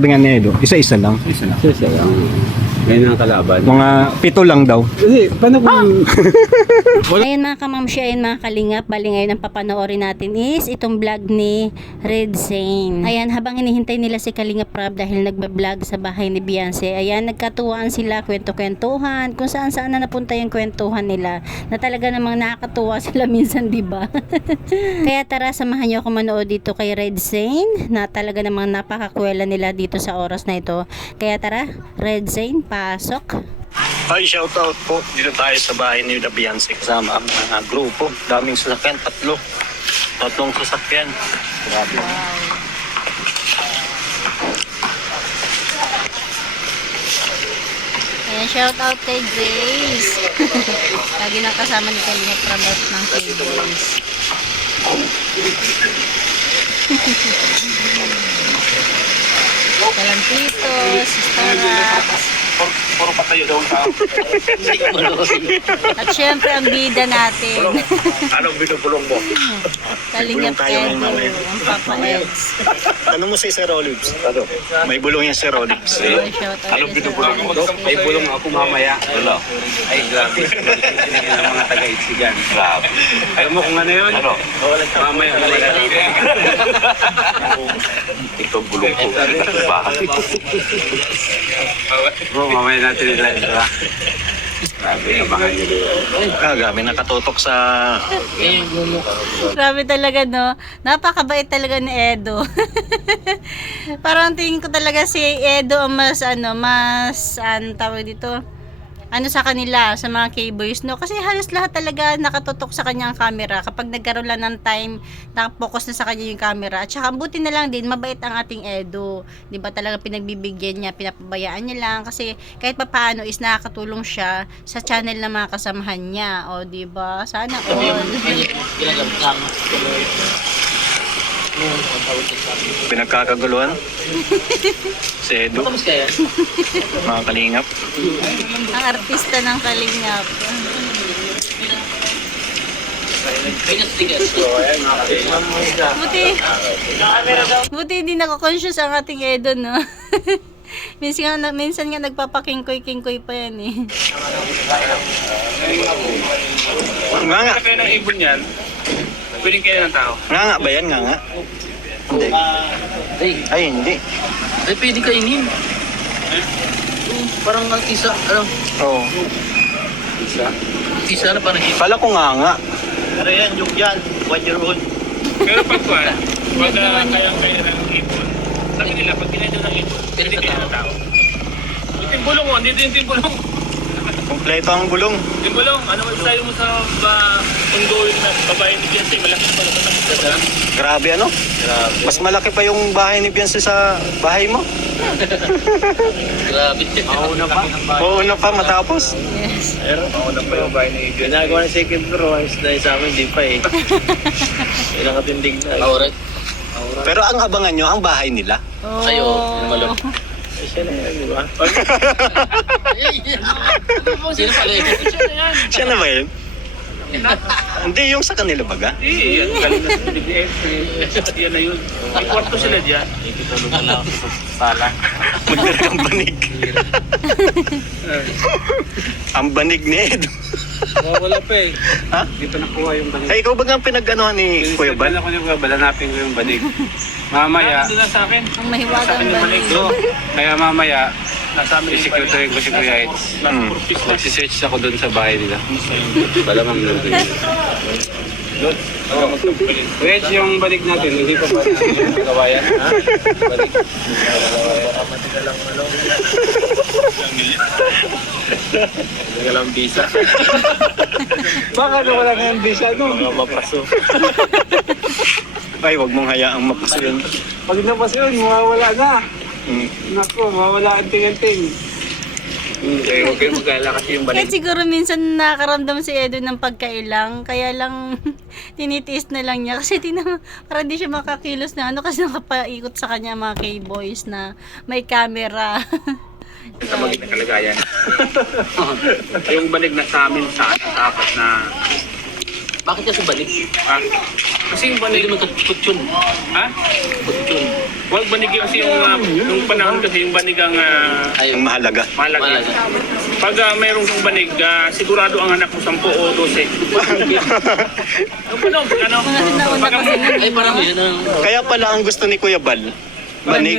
Dengan ni Edo, isa-isa lang. Isa lang. Ganyan ang kalaban. Mga 7 lang daw. Kasi, paano kung... Ayun mga kamamsya, ayun mga kalingap, bali ngayon ang papanoorin natin is itong vlog ni Red Zane. Ayan, habang hinihintay nila si Kalingap Rab dahil nagbablog sa bahay ni Beyonce, ayan, nagkatuwaan sila, kwento-kwentuhan, kung saan-saan na napunta yung kwentuhan nila, na talaga namang nakakatuwa sila minsan, diba? Kaya tara, samahan nyo ako manood dito kay Red Zane, na talaga namang napakakwela nila dito sa oras na ito. Kaya tara, Red Zane, pasok. Hi, shoutout po. Dito tayo sa bahay ni Beyonce kasama ang mga grupo. Daming sasakyan, tatlong sasakyan. Grabe. Ayan, shout out kay Grace. Lagi na kasama ni Kalingap Rab ng K-Boys. Kalampito, Sister Raps. Puro patayo daw ang tao. At syempre ang bida natin. Anong binubulong mo? Kalingap Edo, ang Papa Eds. Ano mo si Sir Olives? Ano? May bulong yan Sir Olives. Shout out Anong kay Sir binubulong mo? Olives. May bulong ako mamaya. Wala. Ay, grabe. Ang mga taga-Itsigan. Grabe. Alam mo kung ano yun? Ano? Mamaya wala. Ito bulong ko. Bro, mamaya natin nila. Diba? Grabe, abangan nyo doon. Grabe, nakatutok sa... Grabe talaga, no? Napakabait talaga ni Edo. Parang tingin ko talaga si Edo ang tawag dito, sa kanila, sa mga K-boys, no? Kasi halos lahat talaga nakatutok sa kanyang camera. Kapag nagkaroon lang ng time, nakapokus na sa kanya yung camera. At saka, buti na lang din, mabait ang ating Edo. Di ba talaga pinagbibigyan niya, pinapabayaan niya lang. Kasi, kahit pa paano is nakakatulong siya sa channel ng mga kasamahan niya. O, di ba? Sana all. Pinagkakaguluhan. Si Edo. Mga kalingap. Ang artista ng Kalingap. Buti hindi nako-conscious ang ating Edo, no? minsan nga nagpapakingkoy-kingkoy pa yan eh. Nga nga. Kayo ng ibon yan, pwedeng kayo ng tao. Nga nga ba yan? Nga nga. Hindi. Ay, hindi. Ay, pwede kainin. Parang ang isa, ano? Oo. Isa na parang hit. Kala ko nga nga. Pero yan, yung yan. 1 year old. Pero pag kayang kayo ng ibon, sabi nila, pag kinain ng ibon, pwede kayo ng tao. Ito yung bulong mo, andito yung timbulong. Kompleto ang bulong. Timbulong, ano masasabi mo sa ongoing na babae ni Beyonce? Malaki pa naman ang ganda. Grabe ano? Grabe. Mas malaki pa yung bahay ni Beyonce sa bahay mo. Grabe. Mauna pa. Oo na pa matapos. Yes. Pero mauna pa yung bahay ni Beyonce. Ginagawa ng second floor, ayos na sa amin, di pa eh. Ilang katindig na. Alright. Pero ang abangan nyo, ang bahay nila. Oh. Ayo, yung malok. Ay, siya na yan, di ba? Sino pala yun? Siya na ba yun? Hindi, yung sa kanila baga. Hindi, yan. Galing na sa BDF. Yan na yun. May kwarto sila dyan. Tulog na lang ako sa sala. Magdala ang banig. Ang banig ni Ed. Wala pa eh. Ha? Dito nakuha yung banig. Ay, ikaw baga ang pinag-anuhan ni Kuya Bal? Ako niya, balanapin ko yung banig. Mamaya, sa akin. Ang mahiwagang banig. Kaya mamaya, i-security ko si Kuya Eds. Magsisearch ako doon sa bahay nila. Malamang doon yun. Kuya Eds, yung banig natin, hindi pa ba nagawa yan? Ha? Banig. Hindi lang visa. Baka na wala nga yung visa, no? Mga mapaso. Ay, wag mong hayaang mapaso yun. Pag napaso yun, mawawala na. Naku, mawawala ang ting-ting. Okay, huwag kayo mag-alala kasi yung Kahit balik. siguro minsan nakaramdam si Edo ng pagkailang, kaya lang tinitiis na lang niya kasi para di siya makakilos na kasi nakapaikot sa kanya mga K-boys na may camera. Sa magiging kalagayan. Yung banig na sa amin sa apat na... Bakit kasi balik? Kasi yung banig... Pwede magkutsun. Ha? Kutsun. Huwag banig kasi yung panahon kasi yung banig ang Ang mahalaga. mahalaga. Pag mayroong kang banig, sigurado ang anak mo 10 o 12. Yung panahon, Mga sinauna kasi nun. Ay, parang yun ang... Kaya pala ang gusto ni Kuya Bal, banig.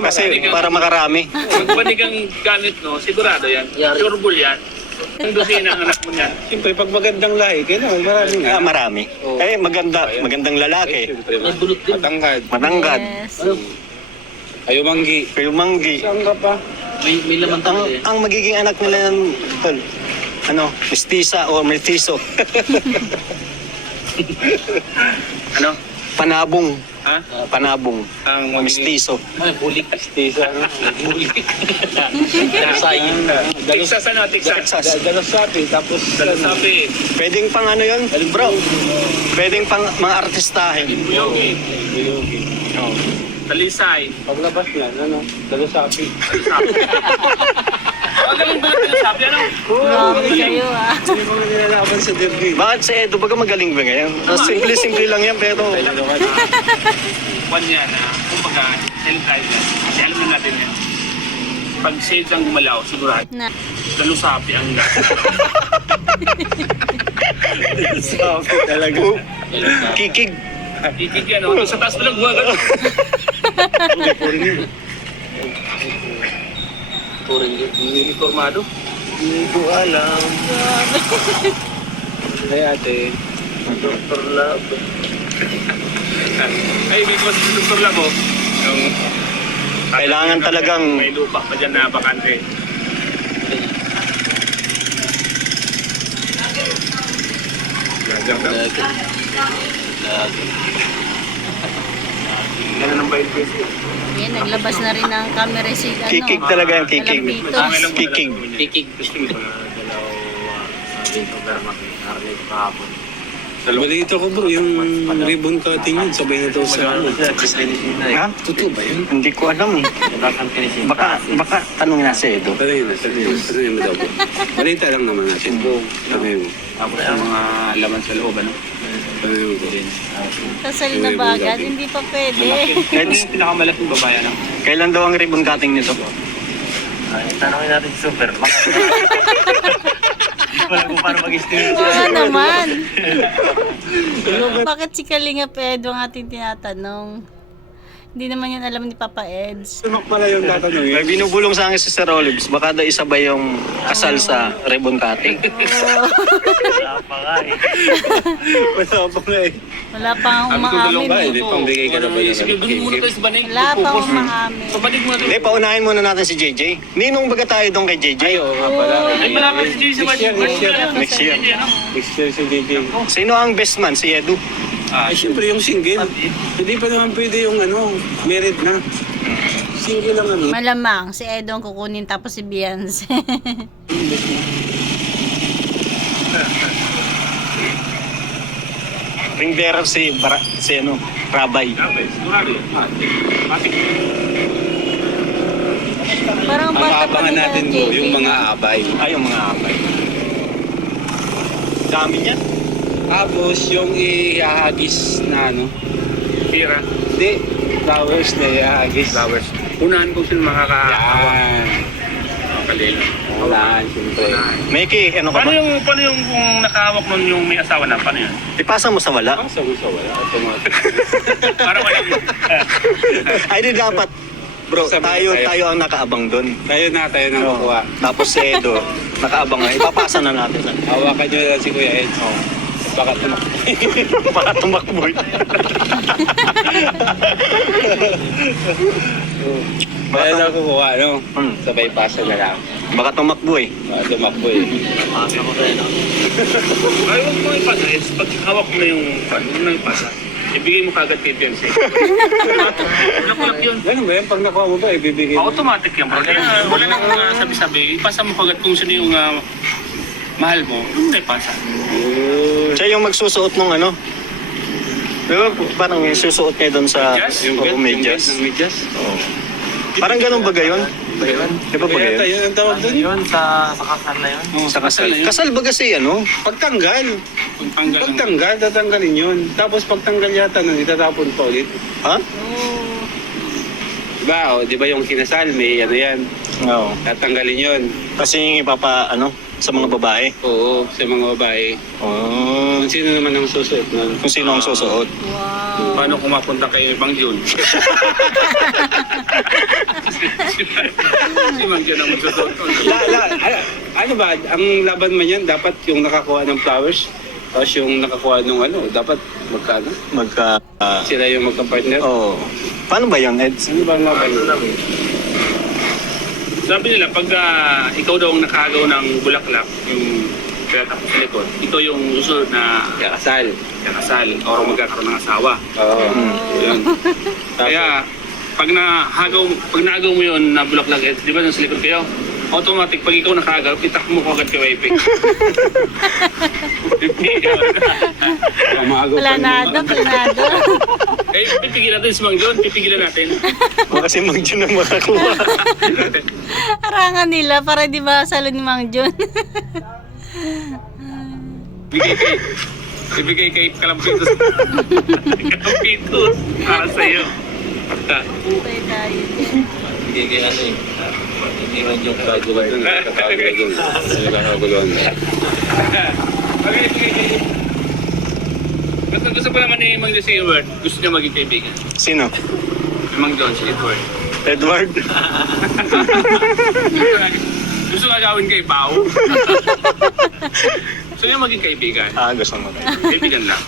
Kasi para makarami. pag banig ang gamit, no, sigurado yan. Yari. Sureball yan. Yung dosina ang anak mo yan. Siyempre, pag magandang lahi, kailangan marami nga. Marami. Magandang lalaki. May bulot din. Matangkad. Matangkad. Yes. Ayaw manggi. Kayo manggi. Saan ka pa? May laman Ang, talaga eh. ang magiging anak nila ng tol, mestiza o mestizo. Ano? Panabong. Ha? Panabong. Ang Mestizo. Ay, bulik. mestiza. Bulik. Sayang. Texas ano? Texas. Texas. Dalasapi, tapos Dalasapi. Pwedeng pang ano yun, bro? Pwedeng pang mga artistahin. Buyogi. Bilugi. Oh. Talisay. Paglabas niyan, dalasapi. Huwag kang bulat talisapi. Ano? Grabe kayo ah. Hindi mga nilalaban sa debris. Bakit si Edo, baga magaling ba ngayon? Simple-simple lang yan, pero... One yan, kumbaga, tell yan. Kasi alam na natin yan. Pag shades ang gumalaw, sigurado. Na. Dalusapi ang lahat. Sabi talaga. Kikig. Kikik yan, no? Sa taas pa lang buwagan. Turing yun. Uniformado. Hindi ko alam. Ay ate, Dr. Love. Ay, may kasi si Dr. Labo. Yung... Kailangan talagang- May lupa pa dyan na bakante. Lagi. Yan ang bayad kasi. Yan, naglabas na rin ng camera si ano. Kikig talaga yung kikig. Kalampitos. Kikig. Kikig. balita ko bro, yung ribbon cutting yun, sabay na daw sa ano. Ha? Totoo ba yun? Hindi ko alam eh. Baka tanong na si Edo. Tanungin mo daw bro. Balita lang naman natin. Tanungin mo. Tapos ang mga laman sa loob, ano? Tanungin mo bro. Kasal na ba agad? Hindi pa pwede. Ano yung pinakamalaking babae, ano? Kailan daw ang ribbon cutting nito? Tanongin natin si Super. Wala kung paano mag-stream. Oo naman. Bakit si Kalinga Pedro ang ating tinatanong? Hindi naman yan alam ni Papa Eds. Sumak pala yung May tatanungin. binubulong sa akin si Sir Olives, baka daw isabay yung kasal sa ribbon cutting. Wala pa nga eh. Wala pa nga eh. Wala pa akong umaamin. Ba, eh. hindi pang bigay ka na ba naman? Sige, gawin muna tayo sa banig. Wala pa akong umaamin. Sa banig muna Hindi, tayo. paunahin muna natin si JJ. Ninong baga tayo doon kay JJ? Ay, malapit si Jay sa banig. Next year. Next year si DJ. Sino ang best man? Si Edu? Ay, siyempre yung single. Hindi pa naman pwede yung married na. Single lang ano. Malamang si Edo ang kukunin tapos si Beyonce. Ring bearer si Rabay. Sigurado. Matik. Parang Ang bata pa abangan rin natin na bro, JJ, yung mga no? abay. Ay, yung mga abay. Dami niyan. Tapos yung ihahagis na Pira. Hindi, flowers na ihahagis. Flowers. Unahan kung sino makakahawak. Yan. Kalilo. Walaan, siyempre. Meki, ano ka ba? Paano yung kung nakahawak nun yung may asawa na? Paano yun? Ipasa mo sa wala? Pasa mo sa wala. Automatic. Para wala. Ay, di dapat. Bro, Sabi tayo tayo. ang nakaabang doon. tayo na kukuha. Tapos si Edo, nakaabang nga. Ipapasa na natin. Hawakan nyo lang si Kuya Ed. Baka tumakbo. Baka tumakbo. Kaya na kukuha, Hmm. Sabay pasa na lang. Baka tumakbo eh. Baka tumakbo eh. Pasa ko tayo, no? Ay, huwag mo ipasa. Pag hawak mo na yung pan, huwag mo na ipasa. Ibigay mo kagad kay Beyonce. Nakulak yun. Ganun ba yan? Pag nakuha mo ba, ibibigay mo? Automatic yan, bro. Kaya wala nang sabi-sabi. Ipasa mo kagad kung sino yung mahal mo. Huwag mo na ipasa. Siya yung magsusuot ng ano. Di ba, parang yung susuot niya doon sa medyas. Ng medyas? Parang ganun ba gayon? Di ba ba Kaya gayon? yun ang tawag doon. Yun, sa kasal na yun. Oh, Sa kasal. Kasal ba kasi ano? Pagtanggal. Pagtanggal. Pagtanggal, tatanggalin yun. Tapos pagtanggal yata nun, itatapon pa ulit. Ha? Oo. ba? O, di ba yung kinasal, may ano yan. Oo. Tatanggalin yun. Kasi yung sa mga babae. Oo, sa mga babae. Oh. Kung sino naman ang susuot nun. Kung sino ang susuot. Paano kung mapunta kay Mang Jun? Si Mang Jun ang magsusuot. Ano ba, ang laban man yan, dapat yung nakakuha ng flowers, tapos yung nakakuha ng ano, dapat magkano? Sila yung magka-partner. Oo. Paano ba yun, Ed? Ano ba ang laban? Sabi nila, pag ikaw daw ang nakagaw ng bulaklak, yung kaya tapos sa likod, ito yung susunod na Kasal. kasal o magkakaroon ng asawa. Oo. Yun. Kaya, pag nahagaw mo yun na bulaklak, di ba nasa likod kayo? Automatic, pag ikaw nakagaw, itak mo ko agad kay wife. Planado. Eh, pipigilan natin si Mang John, pipigilan natin. Kasi mag-Jun ang makakuha. Harangan nila para di ba salo ni Mang John. Ibigay kay Kalampitos. Kalampitos, para sa'yo. Hindi kaya ano eh. Hindi man yung kaguluhan. Nakakaguluhan. Okay. Gusto pa naman ni Mang John si Edward, gusto niya maging kaibigan. Sino? Si Mang John, si Edward. Edward? Gusto nga gawin kay Pao. Gusto niya maging kaibigan. Gusto mo. Kaibigan lang.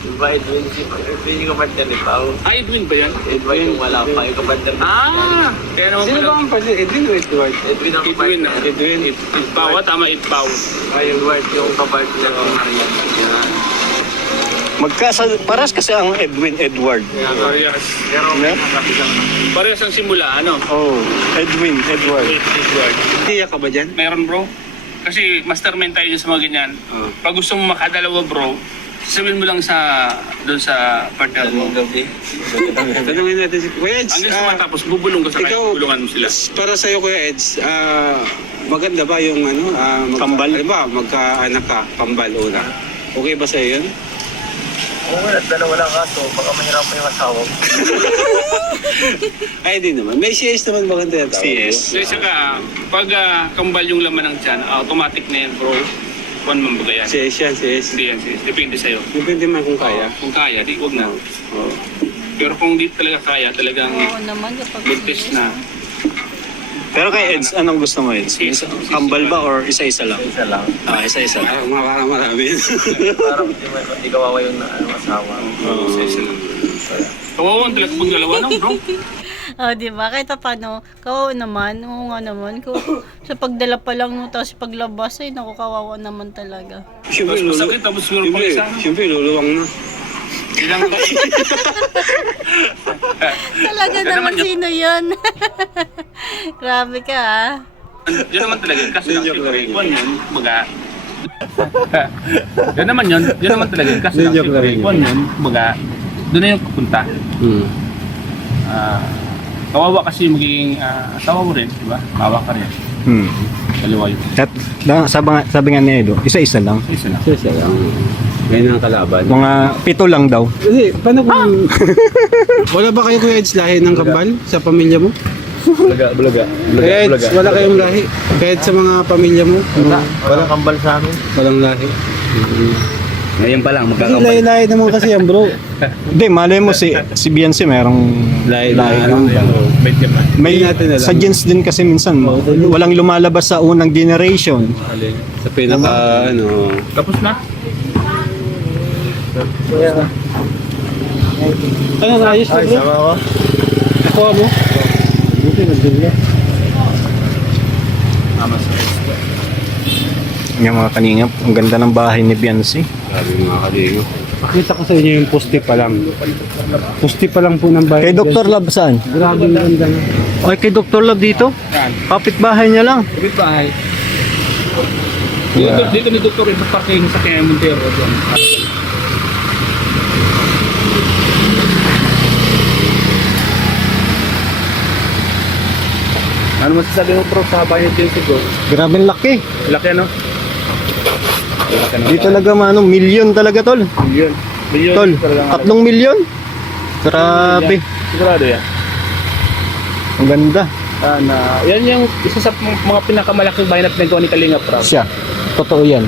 Diba Edwin? Edwin yung kapatid ni Pao. Edwin ba yan? Edwin yung wala pa. Yung kapatid ni Kaya naman Sino ba ang pwede? Edwin o Edward? Edwin ang Edwin. kapatid. Edwin. Pao, tama, Pao. Ay, Edward yung kapatid ni Marian. Yan. Paras kasi ang Edwin, Edward. Parehas. Pero Yeah? Parehas ang simula, ano? Oh, Edwin, Edward. Edward. Tiyak ka ba dyan? Meron bro. Kasi mastermind tayo dyan sa mga ganyan. Oo. Pag gusto mo makadalawa bro, sabihin mo lang doon sa partner mo. gabi. Tanungin natin si Kuya Eds. Hanggang sa matapos, bubulong ka sa kanya, ikaw- bulungan mo sila. Para sa'yo Kuya Eds, maganda ba yung ano? Kambal? Ano ba, magkaanak ka, kambal una. Okay ba sa'yo yun? Oo nga, dalawa lang kaso. Baka mahirapan yung asawa mo. Ay, di naman. May CS naman ba kanta yan? CS. Kasi saka, pag kambal yung laman ng tiyan, automatic na yan bro. Kuwan man ba yan? CS yan, CS. Hindi yan, sis. Depende sa'yo. Depende man kung kaya. Kung kaya, di wag na. Oo. Pero kung di talaga kaya, talagang naman kapag buntis na. Pero kay Eds, anong gusto mo, Eds? Kambal ba or isa-isa lang? Isa lang. Isa-isa lang. Marami. Parang hindi kawawa yung asawa. Oo. Kawawan talaga pag dalawa na bro. Oh, di ba? Kahit paano, kawawa naman. Oo nga naman. Sa pagdala pa lang, no, tapos paglabas, ay naku, kawawa naman talaga. Siyempre, Tapos masakit, tapos siguro pang isa. Siyempre, luluwang na. Ilang Talaga Yan naman, naman yun. sino yun? Grabe ka, ah. Yun naman talaga kasi lang siguro ikuan yun, baga. Yun naman talaga kasi lang siguro ikuan yun, baga. Doon na yung pupunta. Kawawa kasi yung magiging asawa mo rin, di ba? Kawawa ka rin. Kaliwa yun. Sabi nga ni Edo, isa-isa lang. Isa lang. Siya lang. Ngayon ang kalaban. Mga 7 lang daw. Hindi, paano kung... Wala ba kayo Kuya Eds lahi ng kambal sa pamilya mo? Bulaga. Kuya Eds, wala kayong lahi. Kahit sa mga pamilya mo? Walang kambal sa amin. Walang lahi. Ngayon pa lang, Kasi lahi-lahi naman kasi yan bro. Hindi, malay mo si Beyonce merong Lahi-lahi lang. Bait ka ba? May natin alam. sa genes din kasi minsan, walang lumalabas sa unang generation. Sa pinaka, ano... Tapos na? Ano, ayos na bro? Sama ko. Nakuha mo? Buti, nagdula. Yung mga kaningap, ang ganda ng bahay ni Beyonce. Sabi mga kaligo. Pakita ko sa inyo yung poste pa lang. Poste pa lang po ng bahay. Kay Dr. Love saan? Grabe ang ganda niya. Ay, kay Dr. Love dito? Kapit bahay niya lang. Kapit bahay. Dito ni Dr. Rin sa parking sa kaya Montero. Doon. Ano masasabi mo bro sa bahay ni Chelsea bro? Grabe ang laki. Laki ano? Laki ano? Di talaga milyon talaga tol. Milyon. Milyon. Tol, talagang 3 milyon? Grabe. Sigurado yan. Ang ganda. Yan yung isa sa mga pinakamalaking bahay na pinagawa ni Kalinga Prab. Siya. Totoo yan.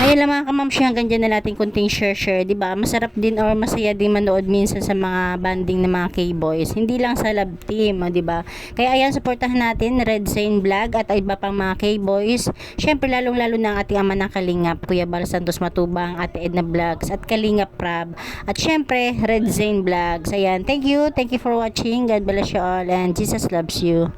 Ayun lang mga kamamshi, hanggang dyan na natin kunting share, diba? Masarap din or masaya din manood minsan sa mga banding ng mga K-boys. Hindi lang sa love team, diba? Kaya ayan, supportahan natin Red Zane Vlog at iba pang mga K-boys. Syempre, lalong-lalo na ang ating ama ng Kalingap, Kuya Bal Santos Matubang, Ate Edna Vlogs, at Kalingap Prab. At syempre, Red Zane Vlogs. Ayan, thank you for watching. God bless you all and Jesus loves you.